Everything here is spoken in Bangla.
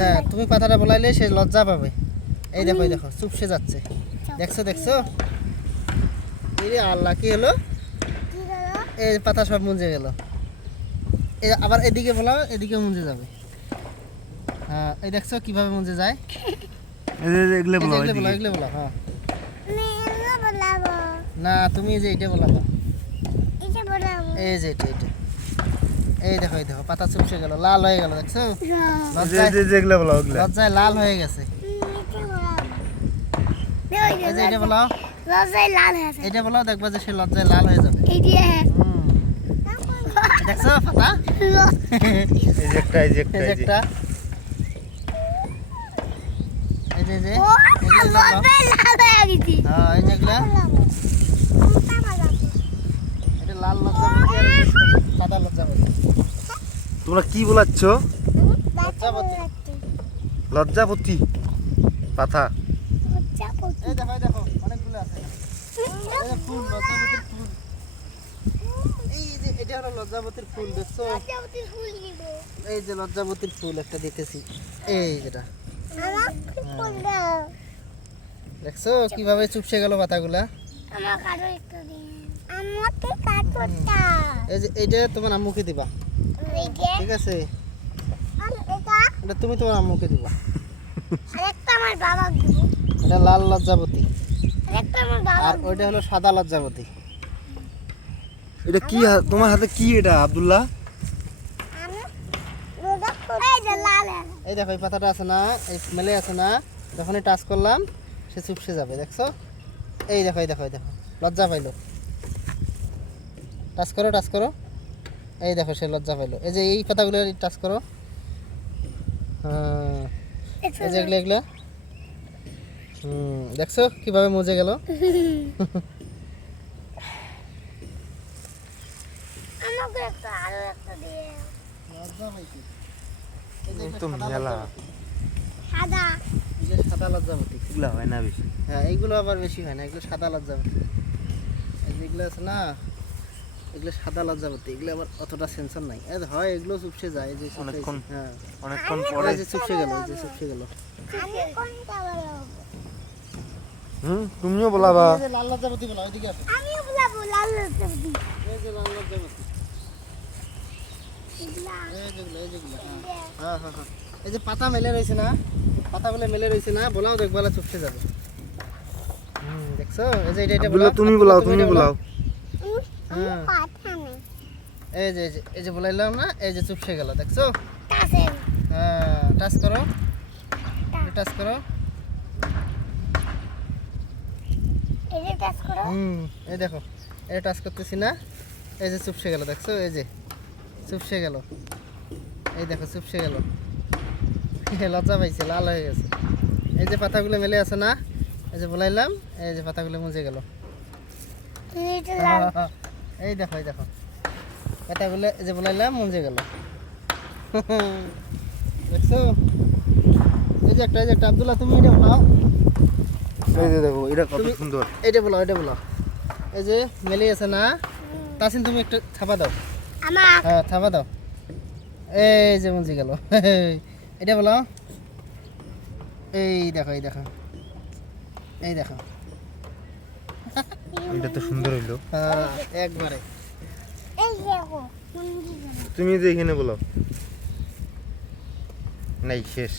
হ্যাঁ তুমি পাতাটা বলাইলে সে লজ্জা পাবে। এই দেখো চুপসে যাচ্ছে, দেখছো এই আল্লাহ কি হলো, এই পাতা সব মুঞ্জে গেল। এই আবার এদিকে বলাও, এদিকে মুঞ্জে যাবে। হ্যাঁ এই দেখছো কিভাবে মুঞ্জে যায়। এগুলো বলাও, এগুলো বলাও। হ্যাঁ না তুমি এই যে এটা বলাবা, এই যে এটা এই দেখো পাতা চুপসে গেল, লাল হয়ে গেল, দেখছো লজ্জায় লাল হয়ে গেছে। এই যে এটা বলাও, এটা বলাও, দেখবা যে সে লজ্জায় লাল হয়ে যাবে। দেখছো পাতা এই যে একটা এই যে হ্যাঁ এই যেগুলা এটা লাল লজ্জাবতী আর সাদা লজ্জাবতী। তোমরা কি বলাচ্ছ? লজ্জাবতী লজ্জাবতী পাতা। এই দেখো অনেকগুলো আছে। এই যে ফুল, লজ্জাবতীর ফুল, এই যে এটা হলো লজ্জাবতীর ফুল, দেখছো এই যে লজ্জাবতীর ফুল একটা দেখেছি, এই যেটা দেখছো কিভাবে চুপসে গেল পাতাগুলা। এই যে এইটা তোমার আম্মুকে দিবা, ঠিক আছে? এটা তুমি তোমার আম্মুকে দিবা। এটা লাল লজ্জাবতী আর ওইটা হলো সাদা লজ্জাবতী। এটা কি তোমার হাতে কি এটা আব্দুল্লাহ? এই দেখো এই পাতাটা আছে না, এই মেলে আছে না, যখনই টাচ করলাম সে চুপসে যাবে, দেখছো? এই দেখো লজ্জা পাইলো, টাচ করো, এই দেখো সে লজ্জা পাইলো। এই যে এই পাতাগুলো টাচ করো, হ্যাঁ এই যে এগুলো দেখছো কিভাবে মুজে গেল। সাদা লজ্জাবতী এগুলো হয় না বেশি। হ্যাঁ এইগুলো আবার বেশি হয় না, এগুলো সাদা লজ্জাবতী। যেগুলো আছে না এগুলো সাদা লজ্জাবতী, এগুলো আবার অতটা সেন্সর নাই। হয় এগুলো চুপসে যায়, যে অনেকক্ষণ অনেকক্ষণ পরে যে চুপসে গেল। তুমিও বলাবা। এই যে লাল লজ্জাবতী বলা, ওইদিকে আসো। আমিও বলবো লাল লজ্জাবতী। এই যে লাল লজ্জাবতী, এই যেগুলো হ্যাঁ এই যে পাতা মেলে রয়েছে না, পাতাগুলো মেলে রয়েছে না, বলাও দেখবালা চুপসে যাবে। দেখছো এই যে এটা বলাও, তুমি বলাও। হ্যাঁ এই যে বলাইলাম না, এই যে চুপসে গেল, দেখছো? হ্যাঁ টাচ করো এই দেখো এটা টাচ করতেছি না, এই যে চুপসে গেল, দেখছো? এই যে চুপসে গেল, এই দেখো চুপসে গেল, লজ্জা পাইছে, লাল হয়ে গেছে। এই যে পাতাগুলো মেলে আছে না, এই যে বলাইলাম, এই যে পাতাগুলো মুজে গেল। এই দেখো পাতাগুলো এই যে বলাইলাম মুজে গেল, দেখছো? এই যে একটা আব্দুল্লাহ তুমি এটা বলাও, এই যে দেখো এটা কত সুন্দর। এটা বলাও এই যে মেলে আছে না, তাসিন তুমি একটু থাপা দাও। হ্যাঁ থাপা দাও, এই যে মুজে গেল। এটা বলো, এই দেখো এটা তো সুন্দর হইলো। হ্যাঁ একবারে। তুমি যে এখানে বলো নাই শেষ।